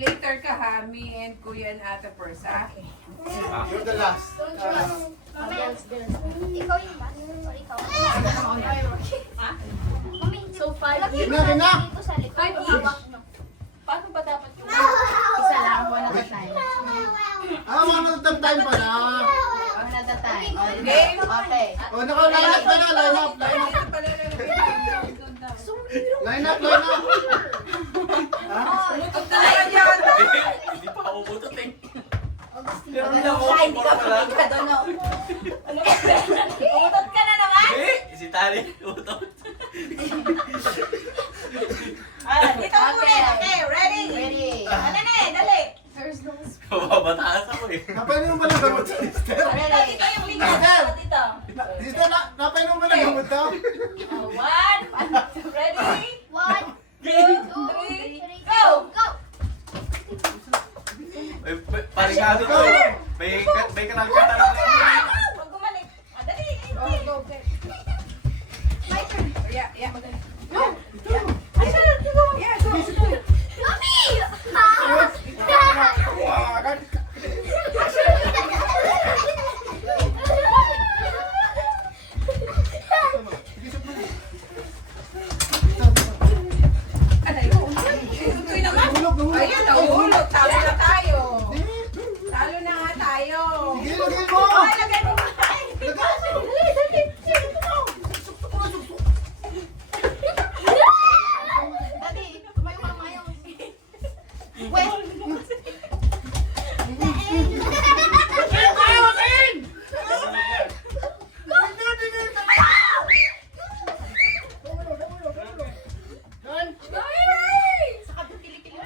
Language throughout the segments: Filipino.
later ka ha, me and Kuya and Ate first ha. Okay. You're the last. Ikaw yung last. Or ikaw. So, 5 Yun na. Dito sa likod. 5 each. Hawak nyo. Paano ba dapat yung Isa lang, one at a time. One at a time pala. One at a time. Game. Okay. O, line up. Line up. Umutot na naman yata. Hindi pa ako butot eh. Ay, hindi ka pagkado, no? Umutot ka na naman? Eh, si Tali, butot. Dito muna. Okay, ready? Ready. Ano na eh, dali. Mababataas ako eh. Napainom mo ba ng gamot, sister? Ready. Dito yung lingkod. Dito. Sister, napainom mo ng gamot daw? 1. Ready? 1, 2, 3, 3, go! Go! Parigado to. May kanal-kanal na lang. Huwag bumalik. Dali. Go. My turn. Yeah. Mommy! Tutoy naman. Ayun, nahulog. Talo na tayo. Talo na nga tayo. Sige, lagay mo! Ay, lagay mo. Dati, tumayo ka, tumayo. Wait. Saka pili-pili.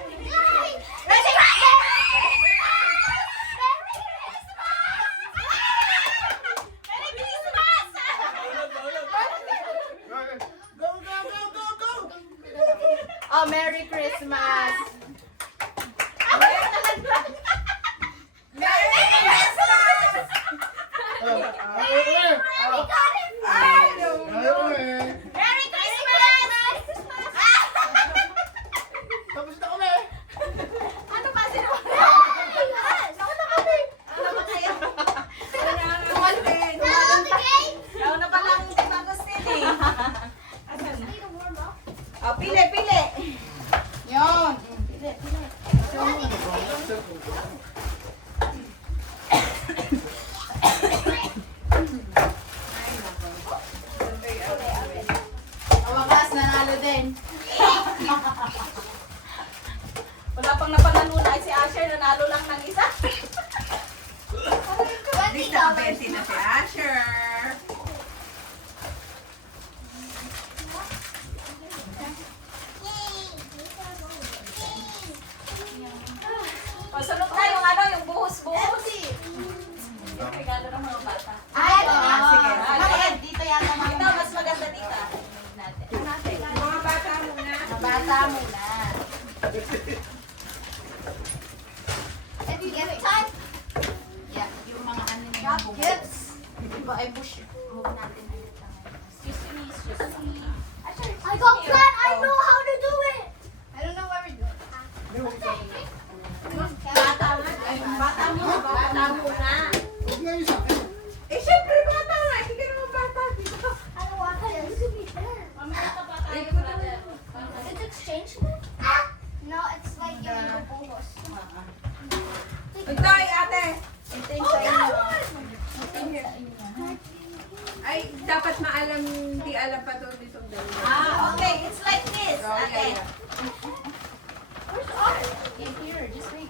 Merry Christmas! Go! Oh, Merry Christmas. Merry Christmas! Tapos na kami! Ano pa sino? Ikaw na pala ang Tita Agustin eh. Asan na? Oh, pili. Yun. Wakas, nanalo din. Wala pang napanaluna ay si Asher, nanalo lang ng isa. Dito ang 20 na si Asher. Pasunod na yung ano, yung buhos-buhos. Yung regalo ng mga bata. Ay, sige. Bakit? Dito yata mga Ito, mas maganda dito. natin. Mga bata muna. Mga bata muna. Gift time. Yeah, yung mga ano na yung Gifts. Diba ay bush. Move natin ulit ang Sesame. I got plan. I know how to do it. I don't know what we're doing. Bata nga. Ay, bata muna. Huwag nga yung sa akin. Eh, syempre bata nga. Hindi ka naman bata. Dito. I don't want to. You could be there. Mamaya ka pa tayo, brother. It's exchange. No, it's like yung buhos. Ito ay ate. Ito yung sa inyo. Ay, dapat maalam, di alam pa to ditong dalawa. Okay, it's like this. Oh, Okay. yeah. In here, just wait.